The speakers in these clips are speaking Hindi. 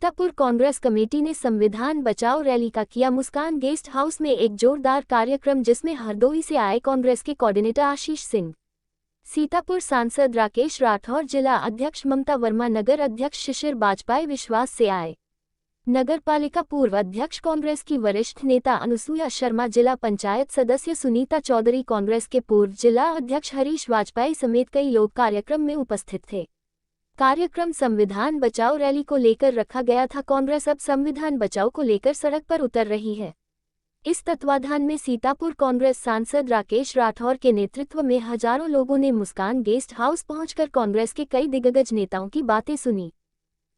सीतापुर कांग्रेस कमेटी ने संविधान बचाओ रैली का किया मुस्कान गेस्ट हाउस में एक जोरदार कार्यक्रम, जिसमें हरदोई से आए कांग्रेस के कोऑर्डिनेटर आशीष सिंह, सीतापुर सांसद राकेश राठौर, जिला अध्यक्ष ममता वर्मा, नगर अध्यक्ष शिशिर बाजपाई विश्वास से आए, नगरपालिका पूर्व अध्यक्ष कांग्रेस की वरिष्ठ नेता अनुसुया शर्मा, जिला पंचायत सदस्य सुनीता चौधरी, कांग्रेस के पूर्व जिला अध्यक्ष हरीश वाजपेयी समेत कई लोग कार्यक्रम में उपस्थित थे। कार्यक्रम संविधान बचाओ रैली को लेकर रखा गया था। कांग्रेस अब संविधान बचाओ को लेकर सड़क पर उतर रही है। इस तत्वाधान में सीतापुर कांग्रेस सांसद राकेश राठौर के नेतृत्व में हजारों लोगों ने मुस्कान गेस्ट हाउस पहुंचकर कांग्रेस के कई दिग्गज नेताओं की बातें सुनी।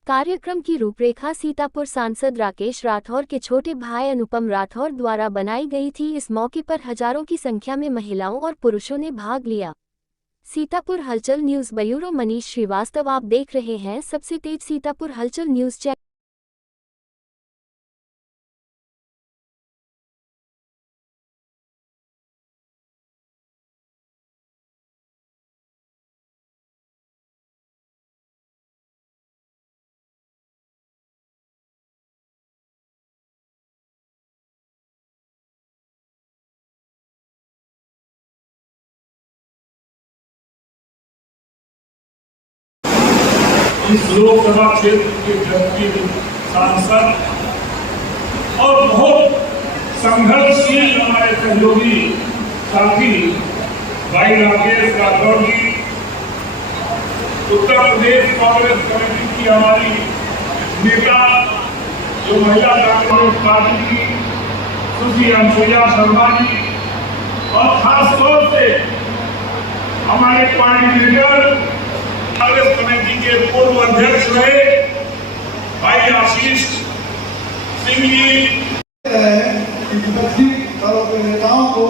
कार्यक्रम की रूपरेखा सीतापुर सांसद राकेश राठौर के छोटे भाई अनुपम राठौर द्वारा बनाई गई थी। इस मौके पर हजारों की संख्या में महिलाओं और पुरुषों ने भाग लिया। सीतापुर हलचल न्यूज ब्यूरो मनीष श्रीवास्तव। आप देख रहे हैं सबसे तेज सीतापुर हलचल न्यूज चैनल। इस लोकसभा क्षेत्र के जनप्रिय सांसद और बहुत संघर्षशील हमारे सहयोगी साथी भाई राकेश राठौर जी, उत्तर प्रदेश कांग्रेस कमेटी की हमारी नेता जो महिला कांग्रेस पार्टी की सुश्री अनुसुया शर्मा जी, और खास तौर से हमारे पार्टी लीडर कांग्रेस कमेटी के पूर्व अध्यक्ष रहे भाई आशीष सिंह जी, विपक्षी दलों के नेताओं को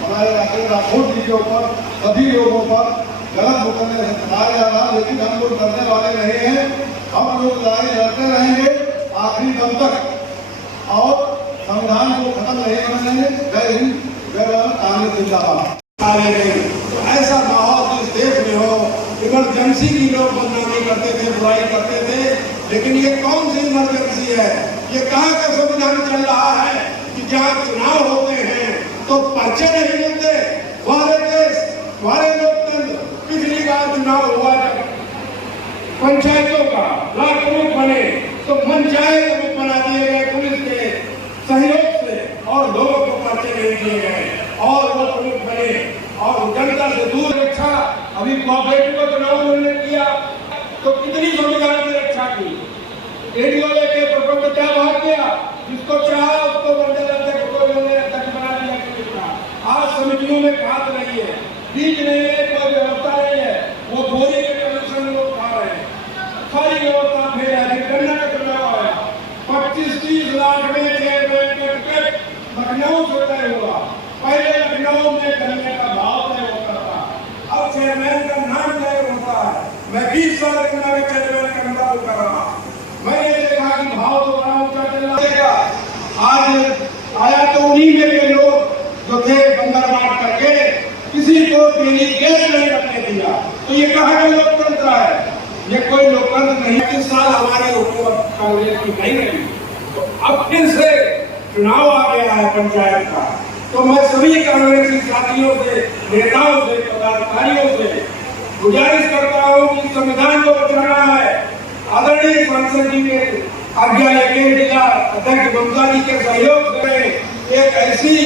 हमारे राकेश राठौर जी के ऊपर सभी लोगों पर गलत मुकदमे से बताया जा रहा, लेकिन हम लोग डरने वाले नहीं हैं। हम लोग लड़ाई लड़ते रहेंगे आखिरी दम तक और संविधान को खत्म नहीं होने देंगे। जय हिंद, जय भारत, कांग्रेस जिंदाबाद। तो ऐसा माहौल जिस देश में हो, इमरजेंसी की लोग बदनामी करते थे, बुराई करते थे, लेकिन ये कौन सी इमरजेंसी है? ये कहाँ का संविधान चल रहा है कि जहाँ चुनाव होते हैं तो पर्चे नहीं मिलते? हमारे देश, हमारे लोकतंत्र, पिछली बार चुनाव हुआ जब पंचायतों का ब्लॉक प्रमुख बने तो पंचायत प्रमुख बना दिए गए पुलिस के सहयोग से, और लोगों को पर्चे नहीं दिए गए और वो प्रमुख बने और जनता से दूर रक्षा। अभी कोऑपरेटिव का चुनाव उन्होंने किया तो कितनी संविधान की रक्षा की। रेडियो लेके प्रबंध क्या भाग गया, जिसको चाहा उसको मंडल अध्यक्ष को अध्यक्ष बना दिया। आज समितियों में बात नहीं है, बीज नहीं है, कोई व्यवस्था नहीं है, वो बोरी के कमीशन लोग खा रहे हैं, सारी व्यवस्था फेल है। गन्ना का चुनाव आया, 25-30 लाख में चेयरमैन का टिकट लखनऊ से तय हुआ। पहले लखनऊ में गन्ने का भाव तय होता था, अब चेयरमैन का नाम तय होता है। मैं 20 साल गन्ना के चेयरमैन का नाम कर रहा, मैंने देखा कि भाव तो बड़ा ऊंचा चल रहा है। आज आया तो उन्हीं में के लोग जो थे बंदर मार करके किसी को डेली गैस नहीं रखने दिया। तो ये कहाँ का लोकतंत्र है? ये कोई लोकतंत्र नहीं। 30 साल हमारे हुकूमत कांग्रेस की नहीं रही, तो अब फिर से चुनाव आ गया है पंचायत का। तो मैं सभी कांग्रेसी साथियों से, नेताओं से, पदाधिकारियों से गुजारिश करता हूँ कि संविधान को बचाना है। आदरणीय सांसद जी के आज्ञा लेके जिला अध्यक्ष ममता जी के सहयोग से एक ऐसी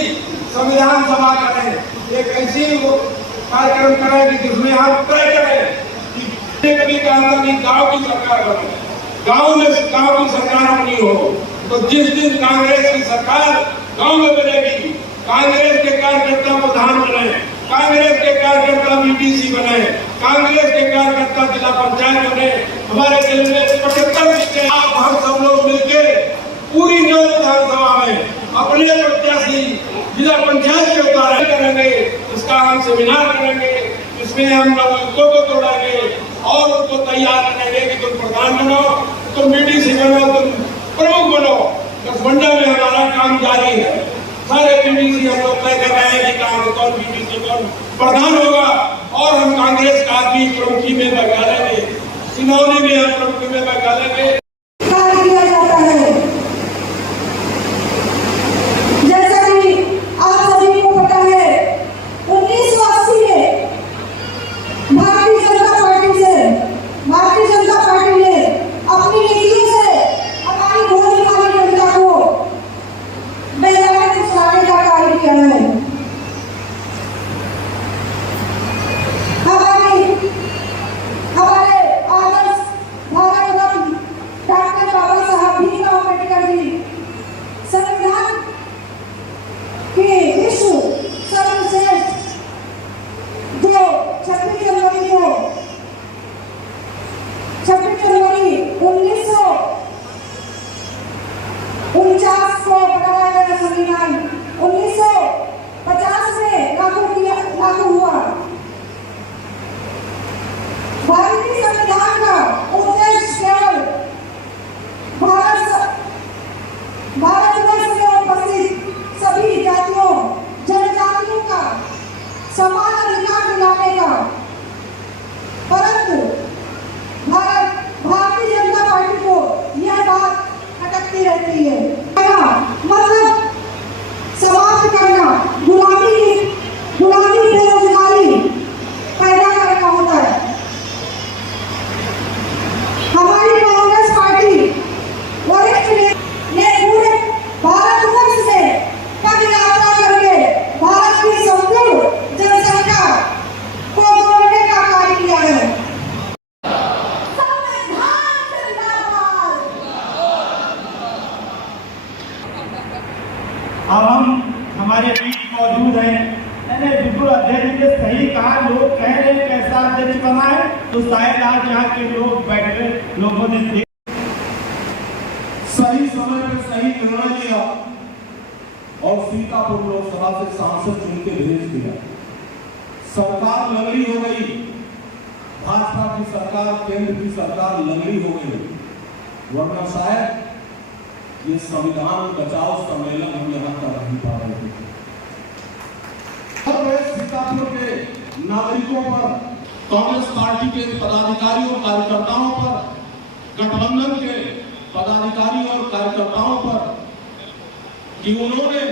संविधान सभा करें, एक ऐसी कार्यक्रम करें कि जिसमें हम तय करें कि कभी कहा था कि गाँव की सरकार बने, गाँव में गाँव की सरकार अपनी हो। तो जिस दिन कांग्रेस की सरकार गाँव में बनेगी, कांग्रेस के कार्यकर्ता प्रधान बने, कांग्रेस के कार्यकर्ता बीडीसी बने, कांग्रेस के कार्यकर्ता जिला पंचायत बने, हमारे जिले में 75 सीटें आप हम सब लोग मिलकर पूरी नौ विधानसभा में अपने प्रत्याशी जिला पंचायत के उतारे करेंगे। इसका हम सेमिनार करेंगे, इसमें हम लोगों को तोड़ेंगे और उनको तैयार करेंगे कि तुम प्रधान बनो, तुम बीडीसी बनो, तुम प्रमुख बनो। कसबंडा में हमारा काम जारी है। सारे बीडीसी हम लोग तय कर रहे हैं कि कौन बीडीसी कौन प्रधान होगा, और हम कांग्रेस का आदमी प्रमुखी में बैठा लेंगे, सिनौनी में हम प्रमुखी में बैठा लेंगे। किया है। हमारे आदर्श भारत रत्न डॉक्टर बाबा साहब भीमराव अम्बेडकर जी संविधान के विश्व सर्वश्रेष्ठ जो 26 जनवरी 1949 को बनाया गया संविधान 1950 में लागू हुआ। भारतीय संविधान का उद्देश्य केवल भारतवर्ष में उपस्थित सभी जातियों जनजातियों का समान अधिकार दिलाने का, परंतु भारतीय जनता पार्टी को यह बात खटकती रहती है। मतलब समाप्त करना, गुलामी बेरोजगारी पैदा करना होता है। हमारी कांग्रेस पार्टी वरिष्ठ ने पूरे भारतवर्ष से पद यात्रा करके भारत की संपूर्ण जनसंख्या को जोड़ने का कार्य किया है। अब हम हमारे बीच मौजूद हैं। मैंने बिल्कुल अध्यक्ष ने सही कहा, लोग कह रहे हैं कैसा अध्यक्ष बना है, तो शायद आज यहाँ के लोग बैठे लोगों ने सही समय पर सही निर्णय लिया और सीतापुर लोकसभा से सांसद चुन के भेज दिया। सरकार लंगड़ी हो गई, भाजपा की सरकार, केंद्र की सरकार लंगड़ी हो गई, वरना शायद ये संविधान बचाओ सम्मेलन हम यहाँ कर नहीं पा रहे थे। सीतापुर के नागरिकों पर, कांग्रेस पार्टी के पदाधिकारियों और कार्यकर्ताओं पर, गठबंधन के पदाधिकारी और कार्यकर्ताओं पर कि उन्होंने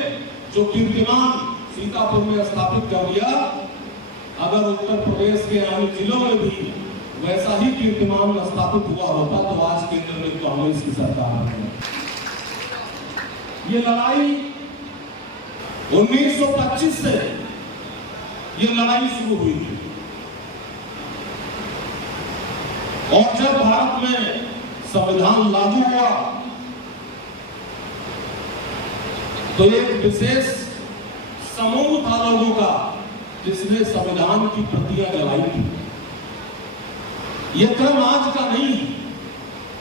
जो कीर्तिमान सीतापुर में स्थापित कर दिया, अगर उत्तर प्रदेश के अन्य जिलों में भी वैसा ही कीर्तिमान स्थापित हुआ होता तो आज केंद्र में कांग्रेस की सरकार है। ये लड़ाई 1925 से ये लड़ाई शुरू हुई थी और जब भारत में संविधान लागू हुआ तो एक विशेष समूह था लोगों का जिसने संविधान की प्रतियां जलाई थी। ये क्रम आज का नहीं,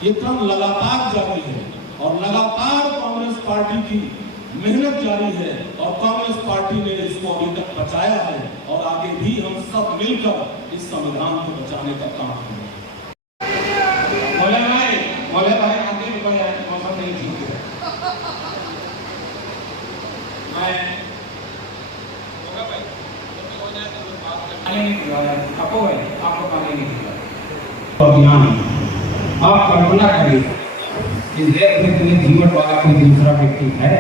ये क्रम लगातार जारी है और लगातार कांग्रेस पार्टी की मेहनत जारी है और कांग्रेस पार्टी ने इसको अभी तक बचाया है और आगे भी हम सब मिलकर इस संविधान को बचाने का काम करेंगे। बोले भाई आगे मौसम नहीं ठीक है। अभियान आप कल्पना करिए कि देश में इतने जीवन वाला कोई दूसरा व्यक्ति है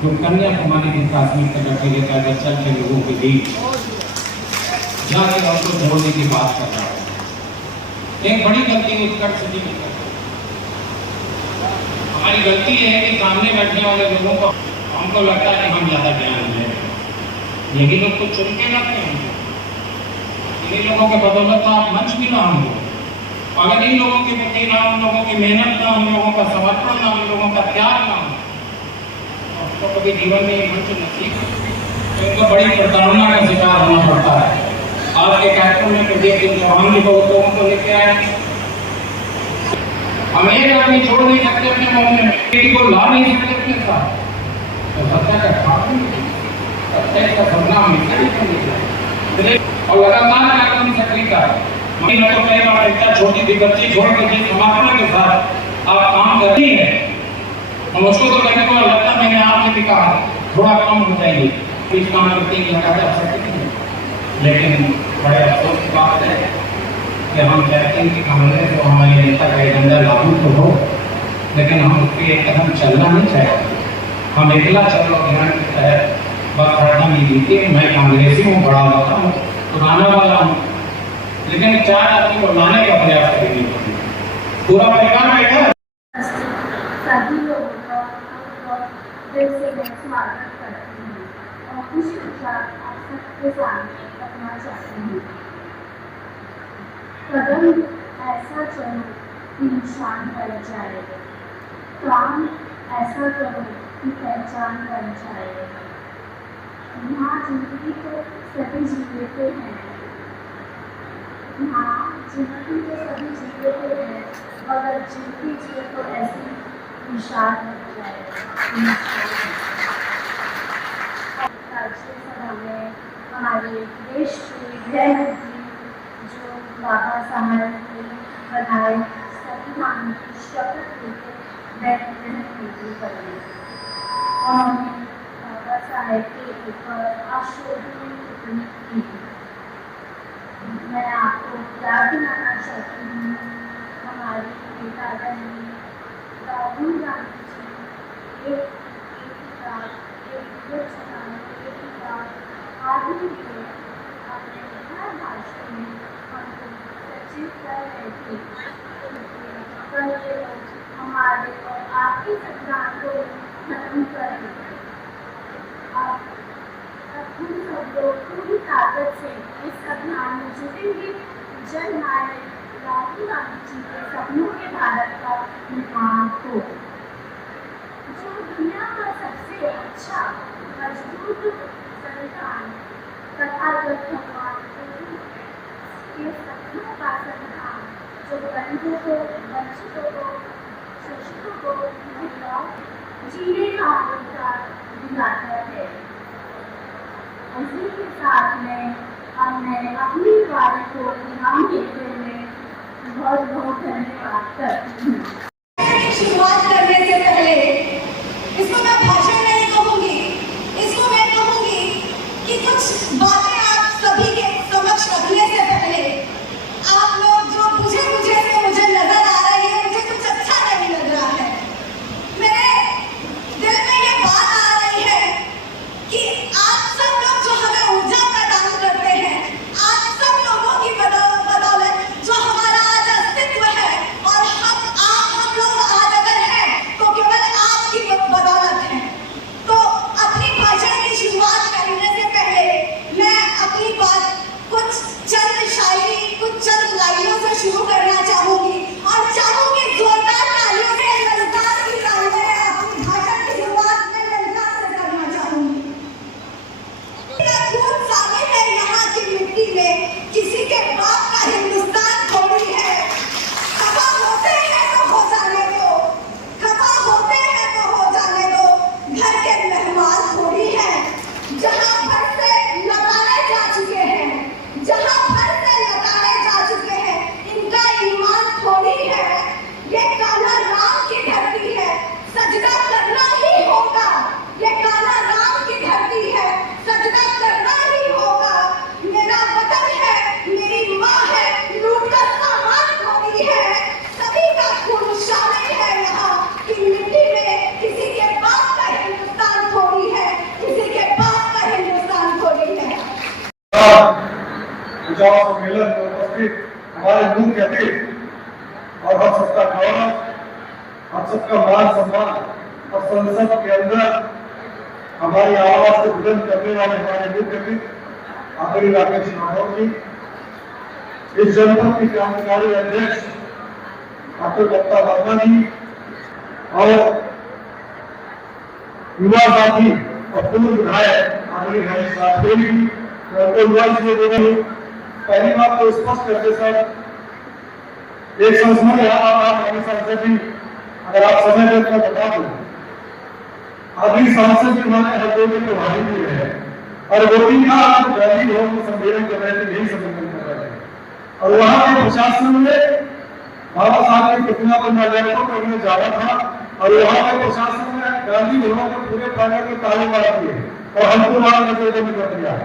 जो कन्याकुमारी की कश्मीर तक अकेले पैदल के लोगों के बीच जाके उनको जोड़ने की बात कर रहा है। एक बड़ी गलती उत्कर्ष जी की हमारी गलती है कि सामने बैठने वाले लोगों को हमको लगता है कि हम ज्यादा ज्ञान है, यही लोग तो चुन के लाते हैं। इन लोगों के बदौलत आप मंच भी ना हमको, अगर इन लोगों के प्रति ना, उन लोगों की मेहनत ना, उन लोगों का समर्पण ना, उन लोगों का त्याग ना, तो कभी जीवन में मंच नसीब तो इनको बड़ी प्रताड़ना का शिकार होना पड़ता है। आज के कार्यक्रम में प्रदीप सिंह चौहान जी बहुत लोगों को लेके आए। हम एक आदमी छोड़ नहीं सकते अपने मोहल्ले में, किसी को ला नहीं सकते अपने साथ, तो सत्ता का खाप नहीं, सत्ता का सपना मिलता और लगातार कार्यक्रम सक्रिय का महीना तो कई बार इतना छोटी सी बच्ची छोड़ के जिस समर्पण के साथ आप काम करती हैं, हम उसको तो करने को लगता मैंने आपसे भी कहा थोड़ा कम हो जाएगी इस काम करते हैं लगातार सकते हैं, लेकिन बड़े अफसोस की बात है कि हम चाहते हैं कि कांग्रेस तो हमारे नेता का एजेंडा लागू तो हो, लेकिन हम उसके एक कदम चलना नहीं चाहते। हम एकला चलो अभियान के तहत बस हरदम ये जीते मैं कांग्रेसी हूँ, बड़ा वाला हूँ, पुराना वाला हूँ, लेकिन 4 आदमी को लाने का प्रयास करेंगे। पूरा परिवार बैठा सभी लोगों का दिल से मैं स्वागत करती हूँ। बात आप सबके सामने रखना चाहती हूँ। कदम ऐसा चलो कि निशान बन जाए, काम ऐसा करो कि पहचान बन जाए। यहाँ जिंदगी को सभी जी लेते हैं, यहाँ जिंदगी को सभी जी लेते हैं, मगर जिंदगी जिए तो ऐसी निशान बन जाए। राज्यसभा में हमारे देश के गृह मंत्री जो बाबा साहब ने बनाए संविधान की शपथ लेकर बैठने करें, उन्होंने बाबा साहेब के ऊपर आशोधन टिप्पणी की। मैं आपको याद दिलाना चाहती हूँ, हमारी नेता राहुल गांधी जी एक आदमी थे। अपने हर भाषण में हमको सचेत कर रहे थे हमारे और आपके संविधान को खत्म कर देते। अब हम सब लोग पूरी ताकत से इस अभियान में जुटेंगे। जननायक राहुल गांधी जी के सपनों के भारत का निर्माण हो, जो दुनिया का सबसे अच्छा मजबूत संविधान तथागत भगवान के सपनों का संविधान, जो गरीबों को, वंचितों को, शोषितों को, महिलाओं जीने का अधिकार दिलाता है। इसी के साथ में हमने अपनी वारी को इनाम देते हुए बहुत बहुत धन्यवाद करती हूँ। शुरुआत करने से पहले इसको मैं भाषण नहीं कहूंगी, इसको मैं कहूंगी कि कुछ बातें आप सभी के समक्ष रखने से पहले आप लोग जो मुझे से मुझे नजर आ रही है, मुझे कुछ अच्छा नहीं लग रहा है। मेरे दिल में ये बात आ रही है कि आप सब लोग जो हमें ऊर्जा प्रदान करते हैं, आप सब लोगों की बदौलत जो हमारा आज अस्तित्व है, और हम लोग आज अगर हैं तो केवल आपकी बदौलत है। तो अपनी भाषण की शुरुआत करने से पहले मैं अपनी बात कुछ चंद शायरी, कुछ चंद लाइनों से शुरू करना चाहूंगी, और चाहूंगी जोरदार तालियों से, ललकार की तालियों से अपनी भाषण की शुरुआत में ललकार से करना चाहूंगी। खून शामिल है यहाँ की मिट्टी में, किसी के बाप का हिंदुस्तान थोड़ी है। खफा होते हैं तो हो जाने दो, खफा होते हैं तो हो जाने दो, घर के मेहमान थोड़ी है। जहाँ भर से लताड़े जा चुके हैं, जहाँ भर से लताड़े जा चुके हैं, इनका ईमान थोड़ी है। ये कान्हा राम की धरती है, सजदा करना ही होगा। ये कान्हा राम की धरती है, सजदा करना ही होगा। मेरा वतन है, मेरी माँ है, लूट का सामान थोड़ी है। सभी का खून शामिल है यहाँ की मिट्टी में, किसी के बाप का हिंदुस्तान थोड़ी है, किसी के बाप का हिंदुस्तान थोड़ी है। सम्मेलन में उपस्थित हमारे मुख्य अतिथि और हम सबका गौरव, हम सबका मान सम्मान, और संसद के अंदर हमारी आवाज को बुलंद करने वाले हमारे मुख्य अतिथि आदरणीय राकेश राठौर जी, इस जनपद की क्रांतिकारी अध्यक्ष डॉक्टर दत्ता वर्मा जी, और युवा साथी और पूर्व विधायक आदरणीय हरीश राठौर जी, युवा इसलिए दे रहे हैं। पहली बात तो स्पष्ट करके सर, एक संस्मरण याद आ रहा है सांसद जी, अगर आप समय देते हैं बता दो। अभी सांसद जी हमारे हर में प्रभावी भी रहे, और वो भी गांधी भवन में सम्मेलन कर रहे थे, यही सम्मेलन कर रहे थे, और वहां के प्रशासन में बाबा साहब की प्रतिमा पर माल्यार्पण करने जाना था, और वहां के प्रशासन में गांधी भवन के पूरे प्रांगण में ताले मार दिए और हमको वहां नजरबंद कर दिया।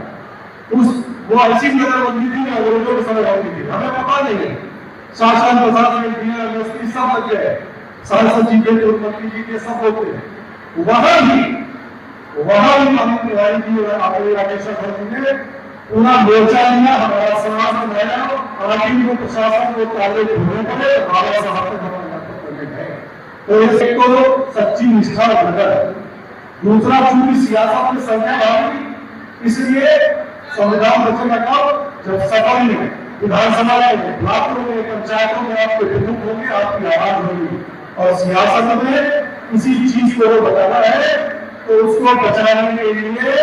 वो ऐसी नजरबंदी थी ना, वो लोग समझ आती थी, हमें पता नहीं है। शासन प्रशासन सब लग गए, सांसद जी के, मंत्री जी के, सब होते हैं। वहां भी हमें तैयारी की, आदरणीय राकेश राठौर जी ने पूरा मोर्चा लिया, हमारा समाज बनाया, और आखिर को प्रशासन को ताले खोलने पड़े, बाबा साहब को करने गए। तो एक तो सच्ची निष्ठा नगर, दूसरा चूंकि सियासत में संख्या भागी, इसलिए संविधान बचेगा कब? जब सदन में, विधानसभा में, ब्लॉकों में, पंचायतों में आपके प्रमुख होंगे, आपकी आवाज होगी। और सियासत में इसी चीज को बताना है तो उसको बचाने के लिए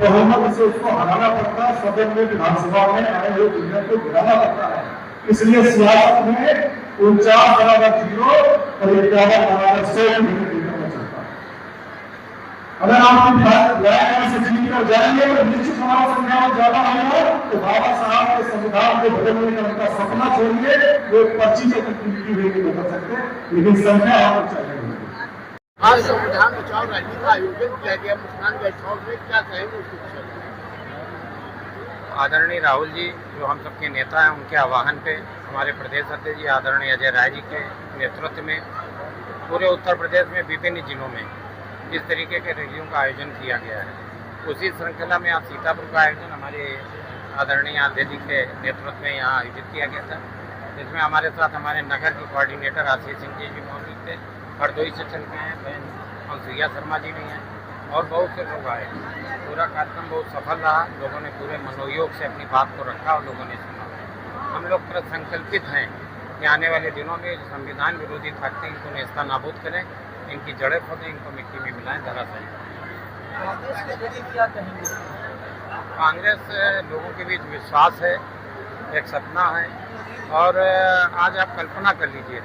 बहुमत से उसको हराना पड़ता है, सदन में, विधानसभा में आए हुए विधेयक को गिराना पड़ता है। इसलिए सियासत में 49/0 और 51/100 अगर आप लड़ाई से जीत कर जाएंगे तो निश्चित हमारा संख्या ज्यादा आएगा तो बाबा साहब के संविधान को बदलने का उनका सपना छोड़िए, वो एक पर्ची से कुछ नहीं बदल सकते, लेकिन संख्या हम चाहिए। आज संविधान बचाओ रैली का आयोजन किया गया मुस्कान गेस्ट हाउस में, क्या कहेंगे उसके विषय में? आदरणीय राहुल जी जो हम सबके नेता हैं, उनके आह्वान पे हमारे प्रदेश अध्यक्ष जी आदरणीय अजय राय जी के नेतृत्व में पूरे उत्तर प्रदेश में विभिन्न जिलों में इस तरीके के रैलियों का आयोजन किया गया है। उसी श्रृंखला में आज सीतापुर का आयोजन हमारे आदरणीय अध्यक्ष जी के नेतृत्व में यहाँ आयोजित किया गया था, जिसमें हमारे साथ हमारे नगर के कोऑर्डिनेटर आशीष सिंह जी भी मौजूद थे, हरदोई से चल के हैं, बहन अंसुईया शर्मा जी भी हैं और बहुत से लोग आए। पूरा कार्यक्रम बहुत सफल रहा, लोगों ने पूरे मनोयोग से अपनी बात को रखा और लोगों ने सुना। हम लोग पूरा संकल्पित हैं कि आने वाले दिनों में संविधान विरोधी ताकतें इनको नेस्ता नाबूद करें, इनकी जड़ें खोदें, इनको मिट्टी में मिलाएं। दरअसल कांग्रेस लोगों के बीच विश्वास है, एक सपना है। और आज आप कल्पना कर लीजिए,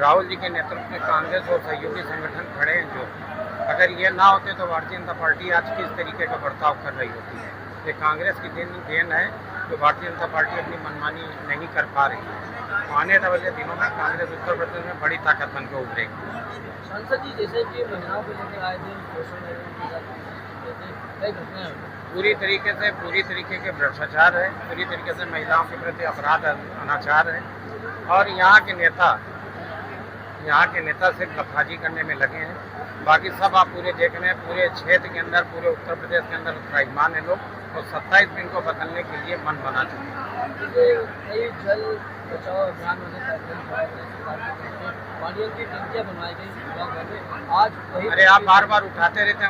राहुल जी के नेतृत्व में कांग्रेस और सहयोगी संगठन खड़े हैं जो, अगर ये ना होते तो भारतीय जनता पार्टी आज किस तरीके का बर्ताव कर रही होती है। ये कांग्रेस की देन है जो भारतीय जनता पार्टी अपनी मनमानी नहीं कर पा रही है। आने वाले दिनों में कांग्रेस उत्तर प्रदेश में बड़ी ताकत बनकर उभरेगी। सांसद जी जैसे कि महिलाओं को लेकर आए दिन पूरी तरीके के भ्रष्टाचार है, पूरी तरीके से महिलाओं के प्रति अपराध अनाचार है और यहाँ के नेता सिर्फ लफाजी करने में लगे हैं। बाकी सब आप पूरे देख रहे हैं, पूरे क्षेत्र के अंदर, पूरे उत्तर प्रदेश के अंदर विराजमान है लोग और 27 दिन को बदलने के लिए मन बना चुके हैं। कई जल बचाओ अभियान पानियों की टंकियाँ बनवाई गई, आज अरे आप बार बार उठाते रहते हैं।